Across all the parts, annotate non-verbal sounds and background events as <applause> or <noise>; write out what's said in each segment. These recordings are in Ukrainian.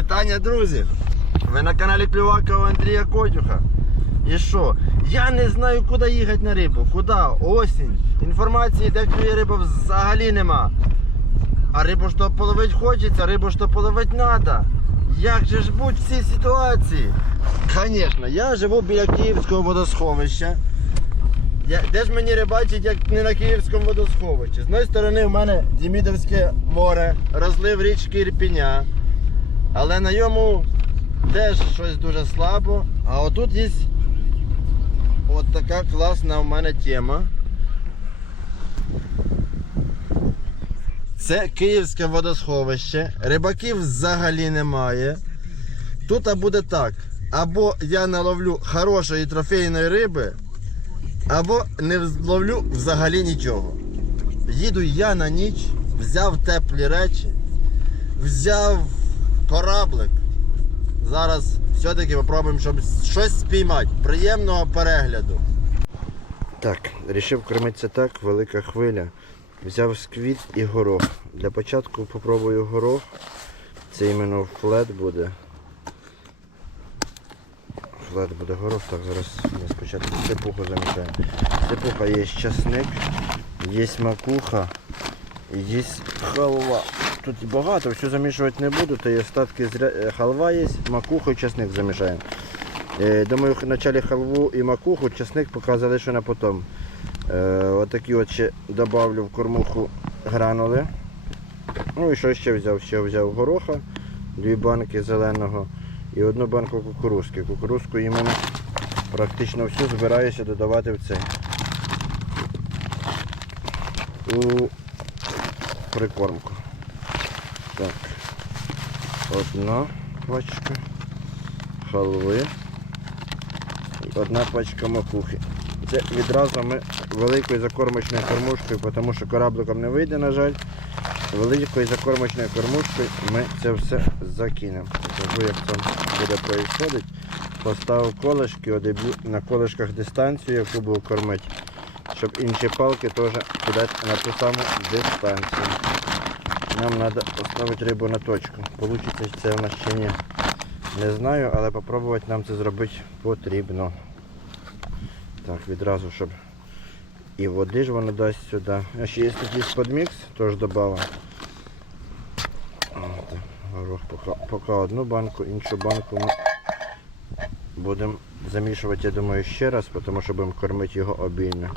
Вітання, друзі! Ви на каналі Клювакова Андрія Котюха. І що? Я не знаю, куди їхати на рибу. Куди? Осінь. Інформації, де клює риба, взагалі нема. А рибу ж то половить хочеться, рибу ж то половить треба. Як же ж бути в цій ситуації? Звісно, я живу біля Київського водосховища. Я, де ж мені рибачить, як не на Київському водосховищі? З однієї сторони в мене Дімідовське море, розлив річки Ірпіня. Але на йому теж щось дуже слабо. А отут є от така класна у мене тема. Це Київське водосховище. Рибаків взагалі немає. Тут буде так. Або я наловлю хорошої трофейної риби, або не зловлю взагалі нічого. Їду я на ніч, взяв теплі речі, взяв кораблик. Зараз все-таки попробуємо, щоб щось спіймати. Приємного перегляду. Так, вирішив кормитися так, велика хвиля. Взяв сквіт і горох. Для початку попробую горох. Це іменно флет буде. Флет буде горох. Так, зараз ми спочатку сипуху замішаємо. Сипуха є часник, є макуха, є халва. Тут багато, все замішувати не буду, то є остатки зря... е, халва є, макуху і часник замішаємо. Е, Думаю, вначалі халву і макуху, часник поки залишу на потом. Е, Отакі от ще добавлю в кормуху гранули. Ну і що ще взяв? Ще взяв гороха, дві банки зеленого і одну банку кукурузки. Кукурузку іменно практично всю збираюся додавати в цей. У прикормку. Так. Одна пачка халви. Одна пачка макухи. Це відразу ми великою закормочною кормушкою, тому що корабликом не вийде, на жаль. Великою закормочною кормушкою ми це все закинемо. Забув, як там буде проїсходити. Поставив колишки, одеб'ю на колишках дистанцію, яку буду кормити, щоб інші палки теж кидати на ту саму дистанцію. Нам треба поставити рибу на точку. Получиться це в нас чи ні. Не знаю, але спробувати нам це зробити потрібно. Так, відразу, щоб і води ж воно дасть сюди. А ще є такий подмікс, теж додав. Горох поки, поки одну банку, іншу банку ми будемо замішувати, я думаю, ще раз, тому що будемо кормити його обійно.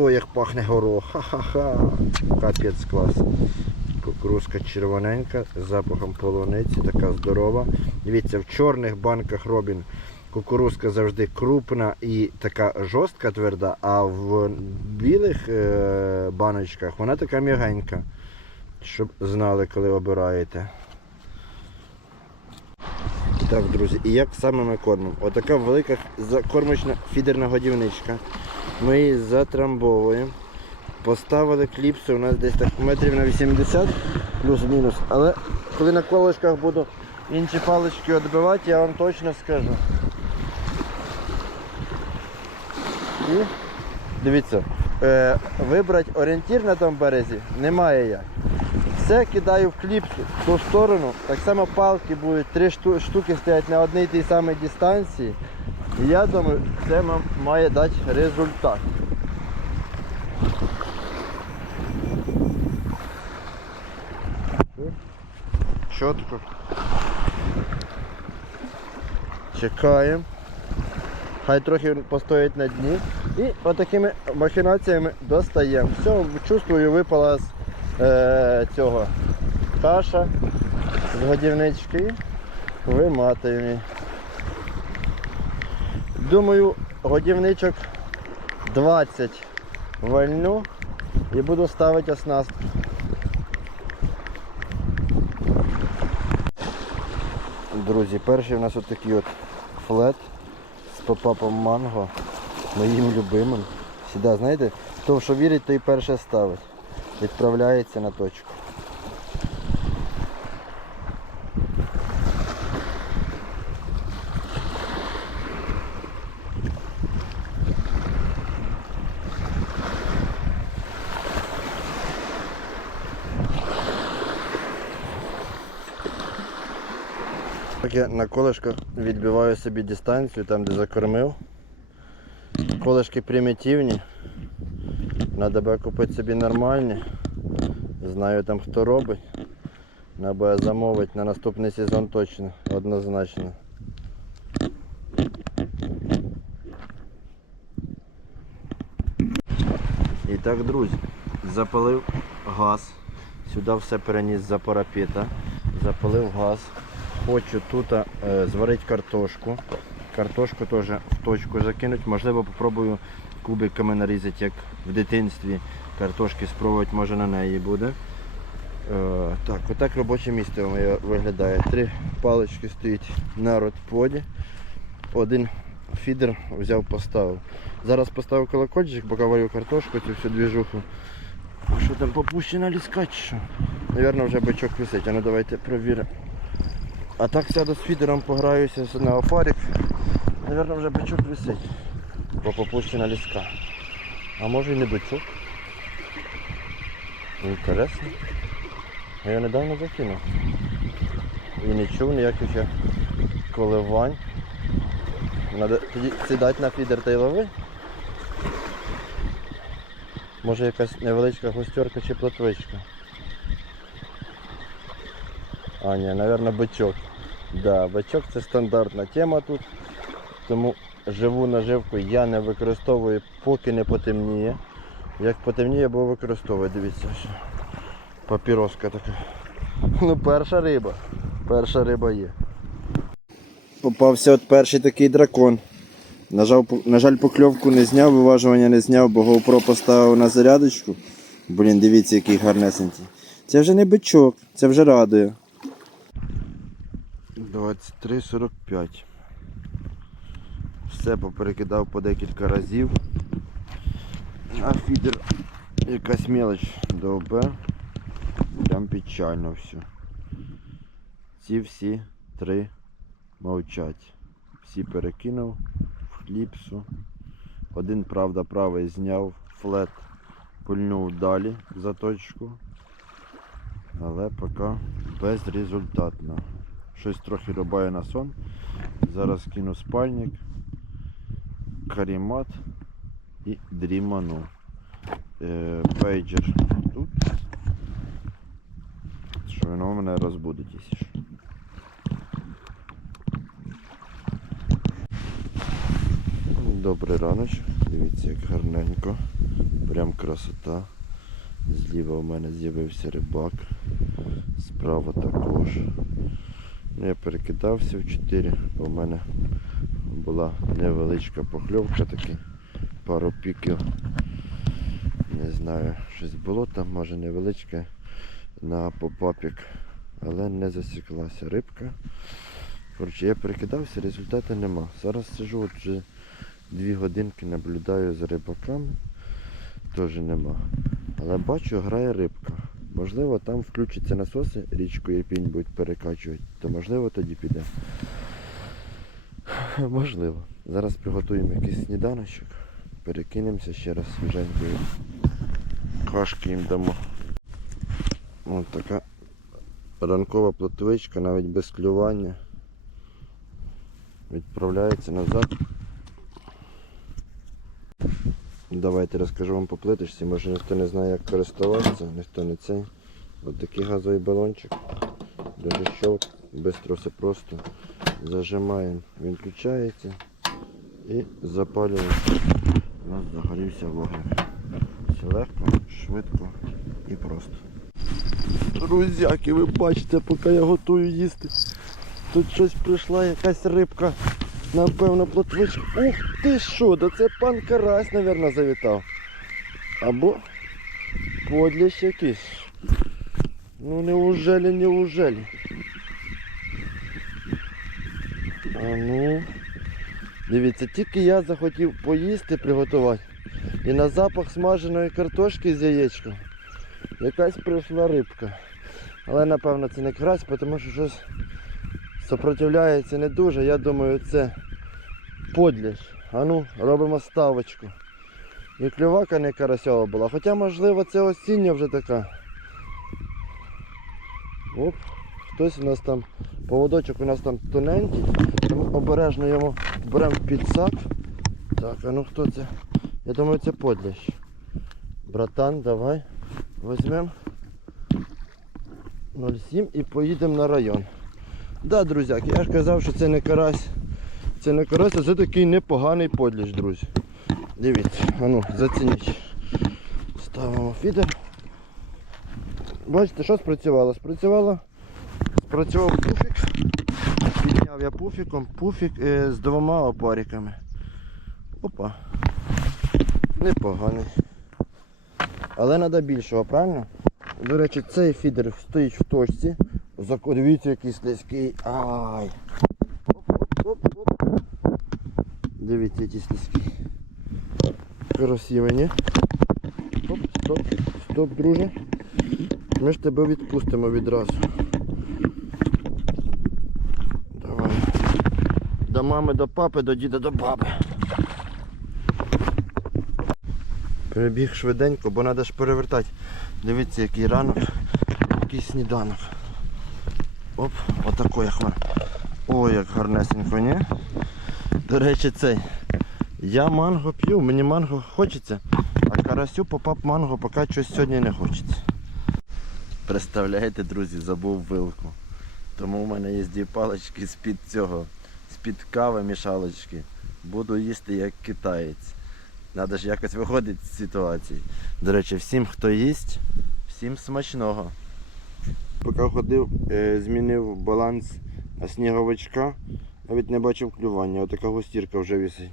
Ой, як пахне горох, ха-ха-ха. Капець клас. Кукурузка червоненька з запахом полуниці, така здорова. Дивіться, в чорних банках робін кукурузка завжди крупна і така жорстка тверда, а в білих е- баночках вона така м'ягенька. Щоб знали, коли обираєте. Так, друзі, і як саме ми кормимо? Отака велика кормочна фідерна годівничка. Ми її затрамбовуємо. Поставили кліпси у нас десь так метрів на 80 плюс-мінус. Але коли на колишках буду інші палички відбивати, я вам точно скажу. І дивіться, е, вибрати орієнтір на тому березі немає як. Все кидаю в кліпсу в ту сторону. Так само палки будуть, три шту- штуки стоять на одній тій самій дистанції. Я думаю, це нам має дати результат. Чітко. Чекаємо. Хай трохи постоїть на дні. І отакими махінаціями достаємо. Все, чувствую, випала з е, цього каша з годівнички. Виматуємо. Думаю, годівничок 20 вальну і буду ставити оснастку. Друзі, перший у нас отакий от флет з попапом манго, моїм любимим. Сюди, знаєте, хто в що вірить, той перше ставить. Відправляється на точку. Так я на колешках відбиваю собі дистанцію там, де закормив. Колешки примітивні. Надо би купити собі нормальні. Знаю там хто робить. Буде замовити на наступний сезон точно, однозначно. І так, друзі, запалив газ. Сюди все переніс за парапета. Запалив газ. Хочу тут е, зварити картошку. Картошку теж в точку закинути. Можливо, попробую кубиками нарізати, як в дитинстві. Картошки спробувати, може на неї буде. Е, так, отак робоче місце моє виглядає. Три палички стоїть на родподі. Один фідер взяв, поставив. Зараз поставив колокольчик, поки варю картошку, цю всю двіжуху. Що там попущена ліска чи? Навірно, вже бичок висить. А ну давайте провіримо. А так сяду з фідером, пограюся на офарик. Навірно, вже бичок висить. Бо попущена ліска. А може і не бичок. Інтересно. Я недавно закинув. І не чув ніяких я коливань. Надо тоді сідати на фідер та й лови. Може якась невеличка густерка чи плотвичка. А, ні, мабуть, бичок. Да, бичок це стандартна тема тут. Тому живу наживку я не використовую, поки не потемніє. Як потемніє, бо використовую. Дивіться. ось. Папіроска така. Ну, перша риба. Перша риба є. Попався от перший такий дракон. Нажав, на жаль, покльовку не зняв, виважування не зняв, бо GoPro поставив на зарядочку. Блін, дивіться, який гарнесенький. Це вже не бичок, це вже радує. 23.45. Все поперекидав по декілька разів. А фідер якась мелоч довбе. Прям печально все. Ці всі три мовчать. Всі перекинув в хліпсу. Один, правда, правий зняв флет, пульнув далі в заточку. Але поки безрезультатно. Щось трохи рубає на сон. Зараз кину спальник, карімат і дріману. Е, пейджер тут. Що воно мене розбудить, якщо що. Добрий раночок, дивіться як гарненько. Прям красота. Зліва у мене з'явився рибак. Справа також. Я перекидався в 4, бо в мене була невеличка покльовка таки, пару піків. Не знаю, щось було там, може невеличке на попапік, але не засіклася рибка. Коротше, я перекидався, результату нема. Зараз сижу от вже дві годинки наблюдаю за рибаками, теж нема. Але бачу, грає рибка. Можливо, там включаться насоси, річку Єпінь будуть перекачувати, то можливо тоді піде. <sighs> Можливо. Зараз приготуємо якийсь сніданочок, перекинемося ще раз свіженькою. Кашки їм дамо. Ось така ранкова плотвичка, навіть без клювання. Відправляється назад. Давайте розкажу вам по плиточці, може ніхто не знає як користуватися, ніхто не цей. Ось такий газовий балончик. Дуже щелк, швидко все просто. Зажимаємо, він включається і запалюємо. У нас загорівся вогонь. Все легко, швидко і просто. Друзяки, ви бачите, поки я готую їсти. Тут щось прийшла якась рибка. Напевно, плотвичка. Ух ти що, да це пан карась, мабуть, завітав. Або подлящ якийсь. Ну неужели, неужели? А ну. Дивіться, тільки я захотів поїсти, приготувати. І на запах смаженої картошки з яєчком. Якась прийшла рибка. Але напевно це не карась, тому що щось сопротивляється не дуже. Я думаю, це подляж. А ну, робимо ставочку. І клювака не карасьова була. Хоча можливо це осіння вже така. Оп. хтось у нас там, поводочок у нас там тоненький, тому обережно йому беремо в підсак. Так, а ну хто це? Я думаю, це подлящ. Братан, давай візьмемо 0,7 і поїдемо на район. Да, друзяки, я ж казав, що це не карась. Це не карась, а це такий непоганий подліж, друзі. Дивіться, а ну, зацініть. Ставимо фідер. Бачите, що спрацювало? Спрацювало. Спрацював пуфік. Підняв я пуфіком, пуфік е, з двома опариками. Опа. Непоганий. Але треба більшого, правильно? До речі, цей фідер стоїть в точці. Дивіться, який слизький. Ай. Оп-оп-оп-оп. Дивіться, який слизький. Красивий, ні? Оп, стоп, стоп, друже. Ми ж тебе відпустимо відразу. Давай. До мами, до папи, до діда, до баби. Перебіг швиденько, бо треба ж перевертати. Дивіться, який ранок, який сніданок. Оп, отакой як хмар. Ой, як гарнесенько, ні? До речі, цей. Я манго п'ю, мені манго хочеться, а карасю попап манго поки щось сьогодні не хочеться. Представляєте, друзі, забув вилку. Тому в мене є дві палички з-під цього, з-під кави мішалочки. Буду їсти як китаєць. Треба ж якось виходити з ситуації. До речі, всім, хто їсть, всім смачного. Поки ходив, е, змінив баланс сніговичка, навіть не бачив клювання. Отака густірка вже висить.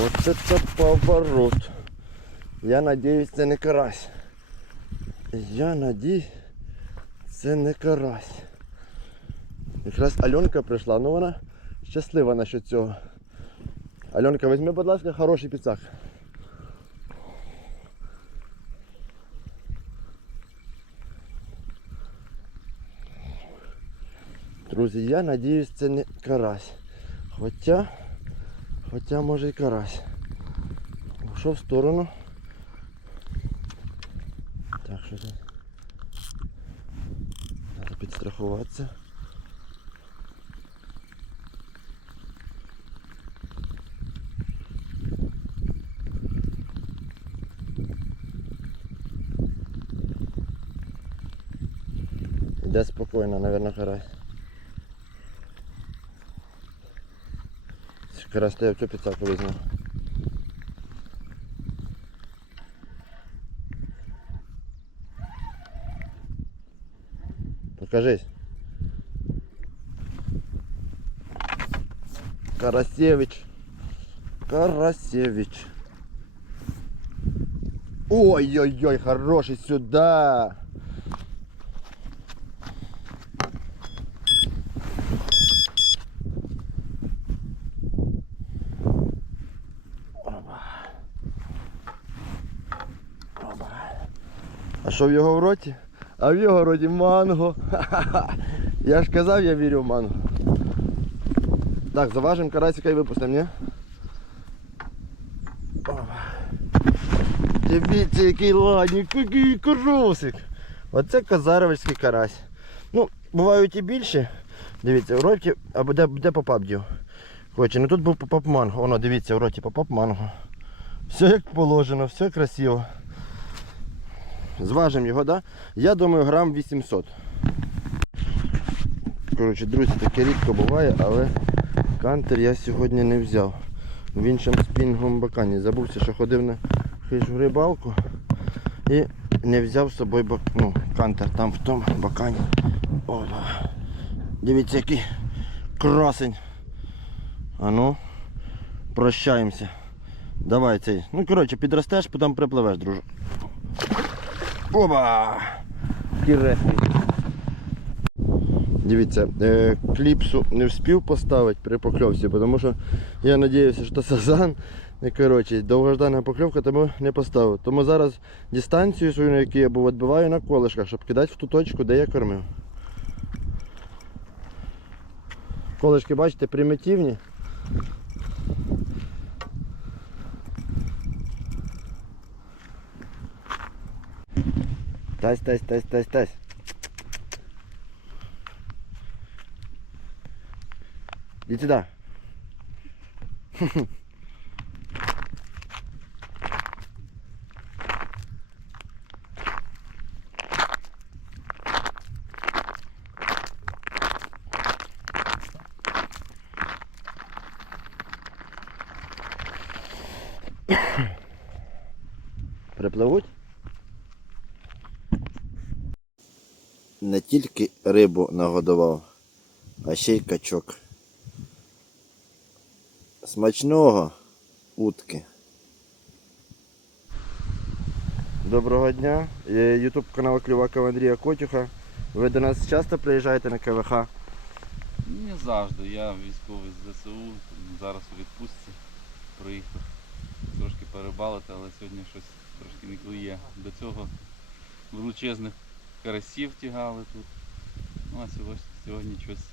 Вот это поворот. Я надіюсь, це не карась. Я надіюсь, це не карась. Якраз Альонка прийшла, ну вона щаслива насчет цього. Альонка, візьми, будь ласка, хороший піцак. Друзі, я надіюсь, це не карась. Хоча, хоча може і карась. Ушов в сторону. Так, що тут? Треба підстрахуватися. Іде спокійно, мабуть, карась. Карась то я в цю підсаку візьму. Покажись. Карасевич. Карасевич. Ой-ой-ой, хороший сюда. А що в його в роті? А в його роті манго. <laughs> Я ж казав, я вірю в манго. Так, заважимо карасика і випустимо, ні? Дивіться, який ладненький, який карасик. Оце козаровицький карась. Ну, бувають і більше. Дивіться, в роті, або де, де попап дів. Хоче, ну тут був попап манго. Воно, дивіться, в роті попап манго. Все як положено, все красиво. Зважимо його, да? Я думаю, грам 800. Коротше, друзі, таке рідко буває, але кантер я сьогодні не взяв. В іншому спінговому бакані. Забувся, що ходив на хижу рибалку і не взяв з собою бак... ну, кантер там в тому бакані. О, да. Дивіться, який красень. А ну, прощаємося. Давай цей. Ну, коротше, підростеш, потім припливеш, друже. Оба! Кіресний. Дивіться, е, кліпсу не встиг поставити при покльовці, тому що я сподівався, що сазан. Коротше, довгождана покльовка, тому не поставив. Тому зараз дистанцію свою, на яку я був, відбиваю на колишках, щоб кидати в ту точку, де я кормив. Колишки, бачите, примітивні. Dais, dais, dais, dais, dais. Bitte da. Рибу нагодував, а ще й качок. Смачного утки. Доброго дня. Ютуб канал Клювака Андрія Котюха. Ви до нас часто приїжджаєте на КВХ? Не завжди. Я військовий з ЗСУ, зараз у відпустці приїхав трошки перебалити, але сьогодні щось трошки не клює. До цього величезних карасів тягали тут. Ну а сьогодні, щось.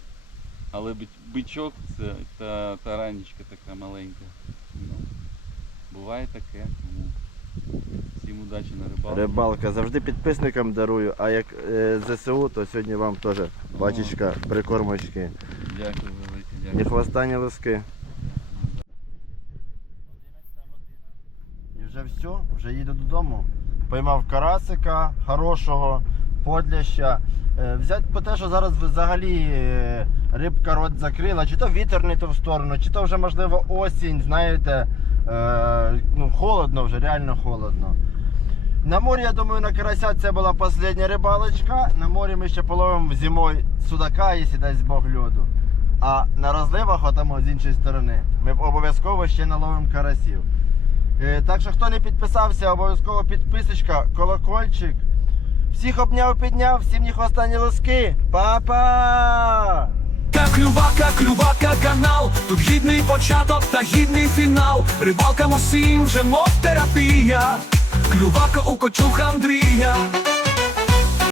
Але бичок це та таранічка така маленька. Ну, буває таке, тому всім удачі на рибалку. Рибалка завжди підписникам дарую, а як е, ЗСУ, то сьогодні вам теж бачечка, прикормочки. Дякую велике, дякую. хвоста, ні лиски. І вже все, вже їду додому. Поймав карасика хорошого, подляща. Е, Взять по те, що зараз взагалі е, рибка рот закрила, чи то вітер не ту в сторону, чи то вже можливо осінь, знаєте, е, ну, холодно вже, реально холодно. На морі, я думаю, на карася це була остання рибалочка. На морі ми ще половимо зимою судака, якщо дасть Бог льоду. А на розливах, отам з іншої сторони, ми обов'язково ще наловимо карасів. Так що, хто не підписався, обов'язково підписочка, колокольчик. Всіх обняв, підняв, всім їх останні лоски. Па-па! Клювака, клювака, канал, тут гідний початок та гідний фінал. Рибалка усім вже мов терапія. Клювака у кочух Андрія.